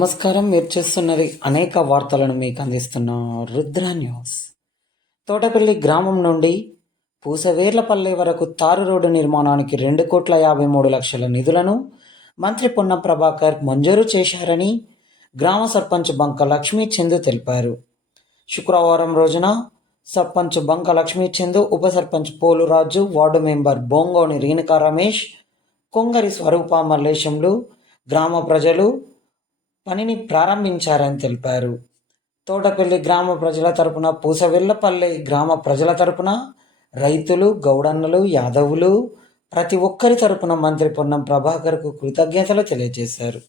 నమస్కారం. మీరు చూస్తున్నది అనేక వార్తలను మీకు అందిస్తున్న రుద్ర న్యూస్. తోటపల్లి గ్రామం నుండి పూసవేర్లపల్లె వరకు తారు రోడ్డు నిర్మాణానికి 2,53,00,000 నిధులను మంత్రి పొన్నం ప్రభాకర్ మంజూరు చేశారని గ్రామ సర్పంచ్ బంక లక్ష్మీ చందు తెలిపారు. శుక్రవారం రోజున సర్పంచ్ బంక లక్ష్మీ చందు, ఉప సర్పంచ్ పోలురాజు, వార్డు మెంబర్ బొంగోని రేణుకా రమేష్, కొంగరి స్వరూప మల్లేశంలు గ్రామ ప్రజలు పనిని ప్రారంభించారని తెలిపారు. తోటపల్లి గ్రామ ప్రజల తరపున, పూసవెల్లపల్లి గ్రామ ప్రజల తరపున, రైతులు, గౌడన్నలు, యాదవులు ప్రతి ఒక్కరి తరపున మంత్రి పొన్నం ప్రభాకర్కు కృతజ్ఞతలు తెలియజేశారు.